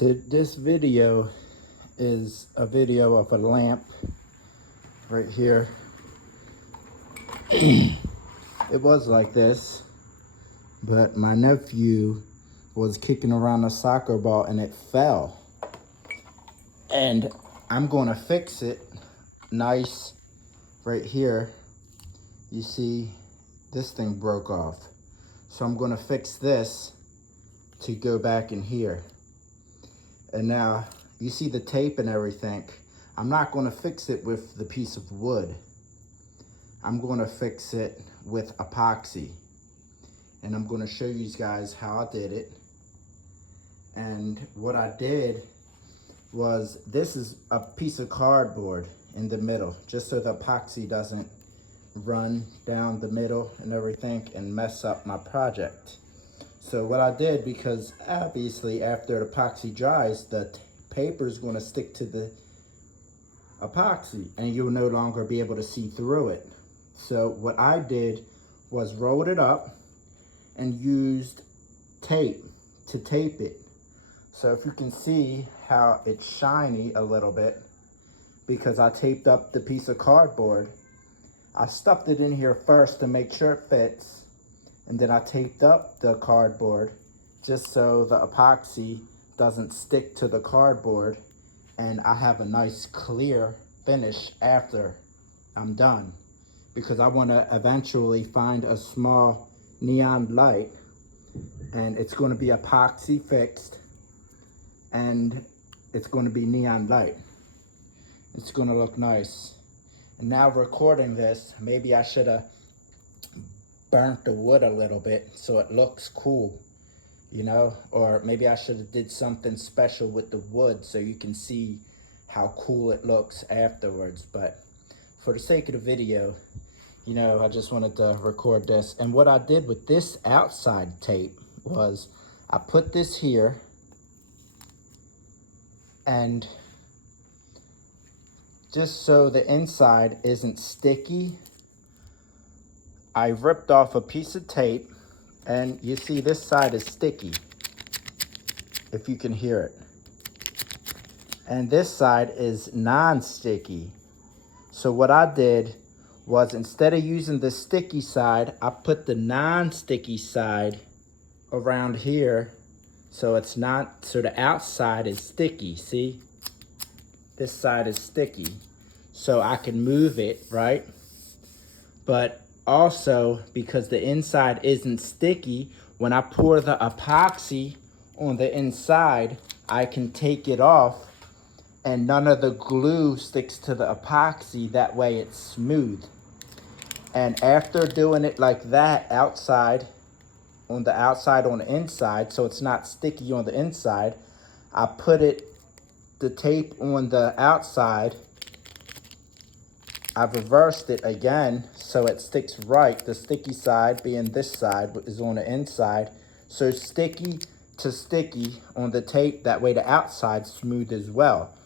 This video is a video of a lamp right here. It was like this, but my nephew was kicking around a soccer ball and it fell. And I'm gonna fix it nice right here. You see, this thing broke off. So I'm gonna fix this to go back in here. And now you see the tape and everything. I'm not gonna fix it with the piece of wood. I'm gonna fix it with epoxy. And I'm gonna show you guys how I did it. And what I did was, this is a piece of cardboard in the middle, just so the epoxy doesn't run down the middle and everything and mess up my project. So what I did, because obviously after the epoxy dries, the paper is going to stick to the epoxy and you'll no longer be able to see through it. So what I did was rolled it up and used tape to tape it. So if you can see how it's shiny a little bit, because I taped up the piece of cardboard. I stuffed it in here first to make sure it fits. And then I taped up the cardboard just so the epoxy doesn't stick to the cardboard, and I have a nice clear finish after I'm done, because I want to eventually find a small neon light, and it's going to be epoxy fixed and it's going to be neon light. It's going to look nice. And now recording this, maybe I should have burnt the wood a little bit so it looks cool, you know, or maybe I should have did something special with the wood so you can see how cool it looks afterwards. But for the sake of the video, you know, I just wanted to record this. And what I did with this outside tape was I put this here, and just so the inside isn't sticky, I ripped off a piece of tape, and you see this side is sticky, if you can hear it. And this side is non-sticky. So what I did was, instead of using the sticky side, I put the non-sticky side around here, so it's not, so the outside is sticky, see? This side is sticky, so I can move it, right? But also, because the inside isn't sticky, when I pour the epoxy on the inside, I can take it off and none of the glue sticks to the epoxy. That way it's smooth. And after doing it like that, outside, on the outside, on the inside, so it's not sticky on the inside, I put the tape on the outside. I've reversed it again so it sticks right. The sticky side being this side is on the inside. So sticky to sticky on the tape, that way the outside's smooth as well.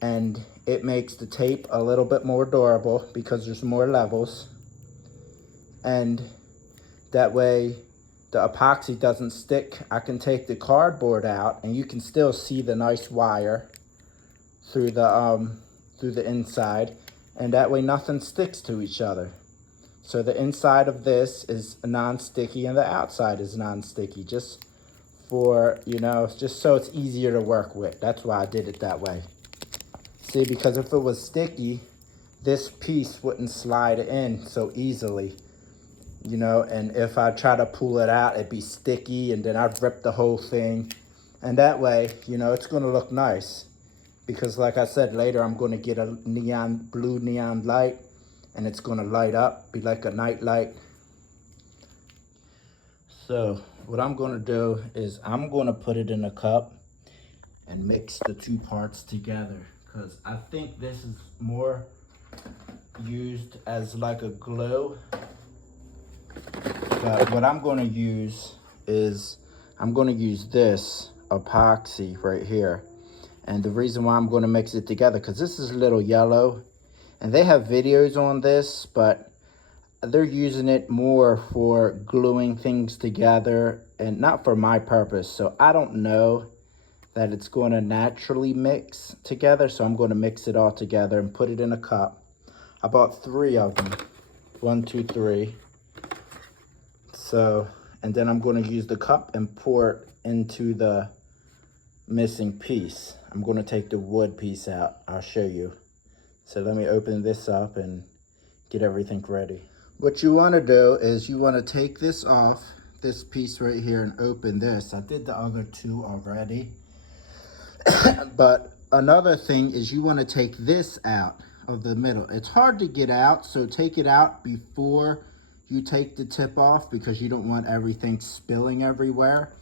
And it makes the tape a little bit more durable because there's more levels. And that way the epoxy doesn't stick. I can take the cardboard out and you can still see the nice wire through the inside. And that way nothing sticks to each other. So the inside of this is non-sticky and the outside is non-sticky, just for, you know, just so it's easier to work with. That's why I did it that way. See, because if it was sticky, this piece wouldn't slide in so easily, you know, and if I try to pull it out, it'd be sticky and then I'd rip the whole thing. And that way, you know, it's gonna look nice. Because like I said, later I'm going to get a blue neon light, and it's going to light up, be like a night light. So what I'm going to do is I'm going to put it in a cup and mix the two parts together, because I think this is more used as like a glue. But what I'm going to use is, I'm going to use this epoxy right here. And the reason why I'm going to mix it together, because this is a little yellow. And they have videos on this, but they're using it more for gluing things together and not for my purpose. So I don't know that it's going to naturally mix together. So I'm going to mix it all together and put it in a cup. I bought 3 of them. 1, 2, 3. So, and then I'm going to use the cup and pour it into the missing piece. I'm going to take the wood piece out. I'll show you. So let me open this up and get everything ready. What you want to do is you want to take this off, this piece right here, and open this. I did the other 2 already. But another thing is you want to take this out of the middle. It's hard to get out, so take it out before you take the tip off because you don't want everything spilling everywhere.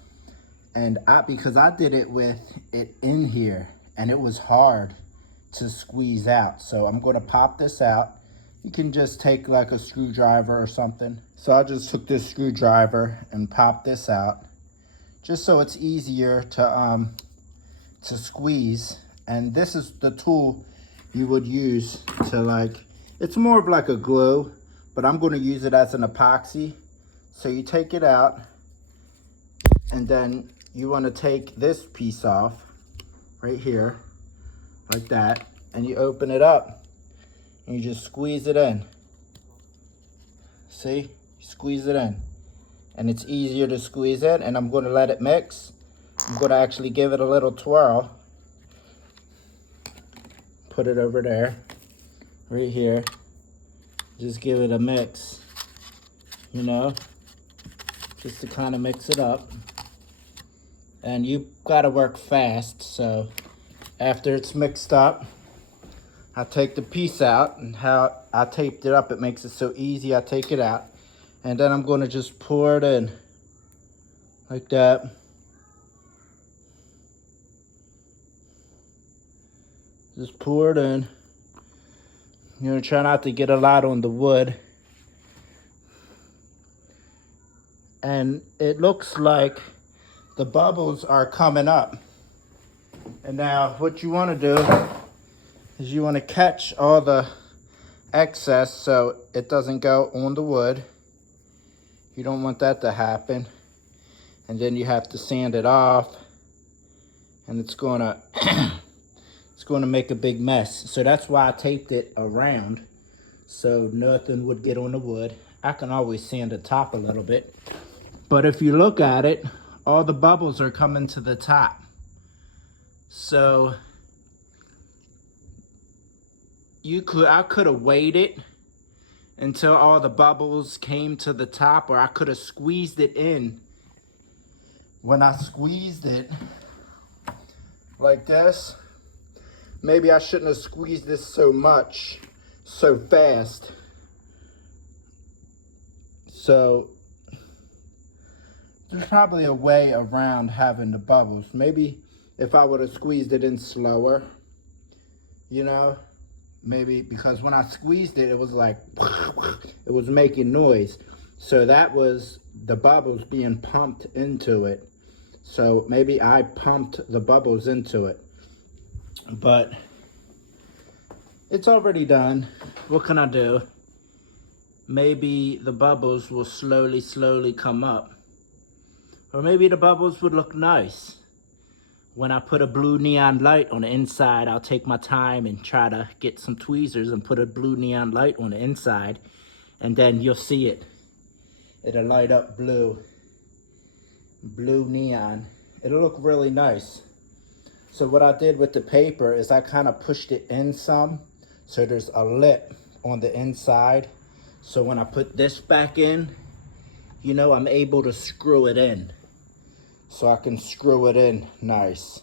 And because I did it with it in here and it was hard to squeeze out. So I'm going to pop this out. You can just take like a screwdriver or something. So I just took this screwdriver and popped this out just so it's easier to squeeze. And this is the tool you would use to, like, it's more of like a glue, but I'm going to use it as an epoxy. So you take it out and then you want to take this piece off right here like that, and you open it up and you just squeeze it in. See, squeeze it in, and it's easier to squeeze it. And I'm going to let it mix. I'm going to actually give it a little twirl. Put it over there, right here. Just give it a mix, you know, just to kind of mix it up. And you gotta work fast, so after it's mixed up, I take the piece out, and how I taped it up, it makes it so easy. I take it out, and then I'm gonna just pour it in, like that. Just pour it in. You're gonna try not to get a lot on the wood. And it looks like the bubbles are coming up. And now what you want to do is you want to catch all the excess so it doesn't go on the wood. You don't want that to happen. And then you have to sand it off, and it's gonna it's gonna make a big mess. So that's why I taped it around so nothing would get on the wood. I can always sand the top a little bit, but if you look at it, all the bubbles are coming to the top. So I could have waited until all the bubbles came to the top, or I could have squeezed it in. When I squeezed it like this, maybe I shouldn't have squeezed this so much, so fast. So there's probably a way around having the bubbles. Maybe if I would have squeezed it in slower, you know, maybe, because when I squeezed it, it was like, it was making noise. So that was the bubbles being pumped into it. So maybe I pumped the bubbles into it. But it's already done. What can I do? Maybe the bubbles will slowly come up. Or maybe the bubbles would look nice. When I put a blue neon light on the inside, I'll take my time and try to get some tweezers and put a blue neon light on the inside. And then you'll see it. It'll light up blue neon. It'll look really nice. So what I did with the paper is I kind of pushed it in some, so there's a lip on the inside. So when I put this back in, you know, I'm able to screw it in. So I can screw it in nice.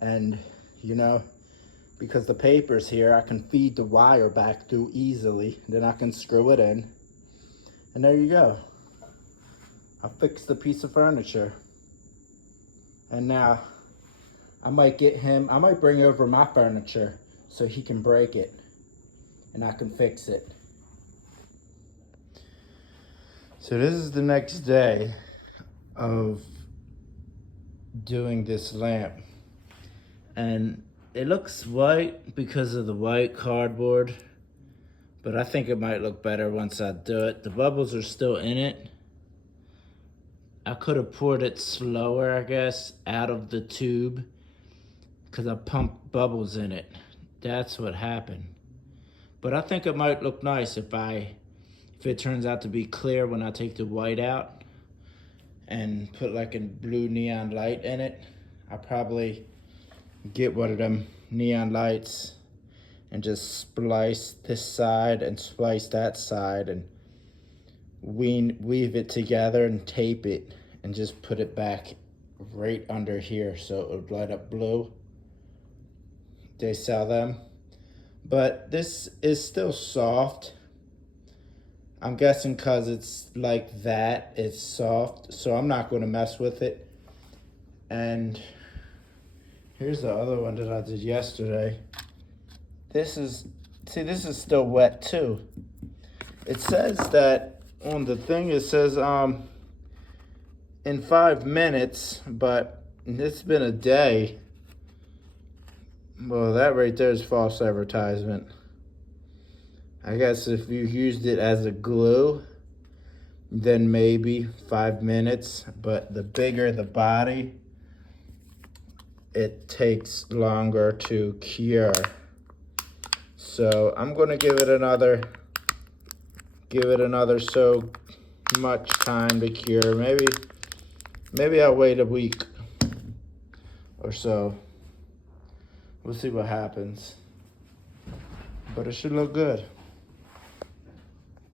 And, you know, because the paper's here, I can feed the wire back through easily. Then I can screw it in. And there you go. I fixed the piece of furniture. And now I might bring over my furniture so he can break it and I can fix it. So this is the next day of doing this lamp. And it looks white because of the white cardboard, but I think it might look better once I do it. The bubbles are still in it. I could have poured it slower, I guess, out of the tube because I pumped bubbles in it. That's what happened. But I think it might look nice if it turns out to be clear when I take the white out and put like a blue neon light in it. I'll probably get one of them neon lights and just splice this side and splice that side and weave it together and tape it and just put it back right under here so it would light up blue. They sell them. But this is still soft. I'm guessing because it's like that, it's soft. So I'm not going to mess with it. And here's the other one that I did yesterday. This is still wet too. It says that on the thing, it says in 5 minutes, but it's been a day. Well, that right there is false advertisement. I guess if you used it as a glue, then maybe 5 minutes, but the bigger the body, it takes longer to cure. So I'm gonna give it another so much time to cure. Maybe I'll wait a week or so. We'll see what happens. But it should look good.